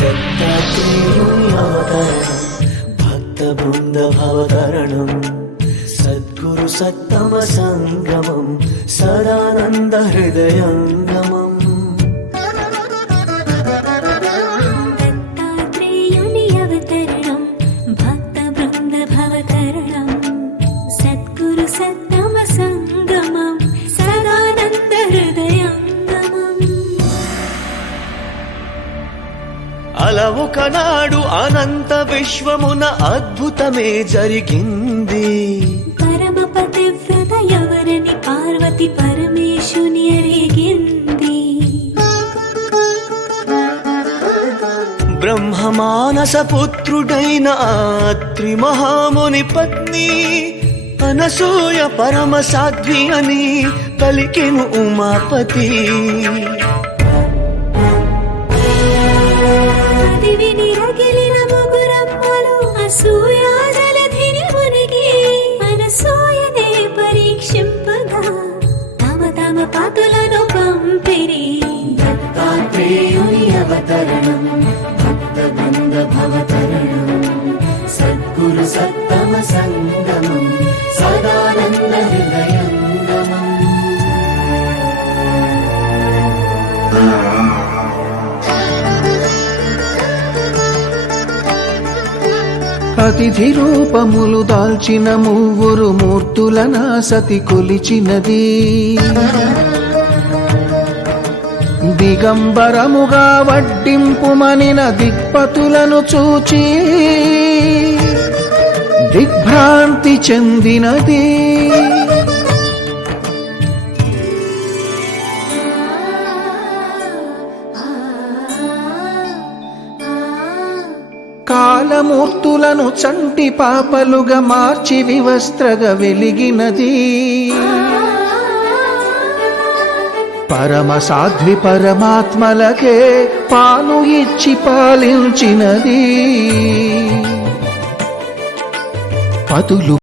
దత్తాత్రేయుని అవతరణం భక్త బృంద భవతరణం సద్గురు సత్తమ సంగమం సదానంద హృదయంగమం దత్తాత్రేయుని అవతరణం భక్త బృంద భవతరణం సద్గురు సత్తమ సంగమం సదానంద హృదయంగమం. అలా ఒకనాడు అనంత విశ్వమున అద్భుతమే జరిగింది. పరమ పతివ్రత ఎవరని పార్వతి పరమేశుని అడిగింది. బ్రహ్మమానస పుత్రుడైన ఆత్రి మహాముని పత్ని అనసూయ పరమ సాధ్వి అని పలికెను ఉమాపతి. అది విని రగిలిన ముగురమ్మలు అసూయా జలధిని మునిగి అనసూయనే పరీక్షింపగా తమ తమ పాతులను పంపిరి. దత్తాత్రేయుని అవతరణం భక్త బృంద భవతరణం సద్గురు సత్తమ సంగమం సదానంద హృదయంగమం. అతిథి రూపములు దాల్చిన మూవురు మూర్తులన సతి కొలిచినది. దిగంబరముగా వడ్డింపుమనిన దిక్పతులను చూచి దిగ్భ్రాంతి చెందినది. కాలమూర్తులను చంటి పాపలుగా మార్చి వివస్త్రగా వెలిగినది. పరమ సాధ్వి పరమాత్మలకే పాలు ఇచ్చి పాలించినది. పతులు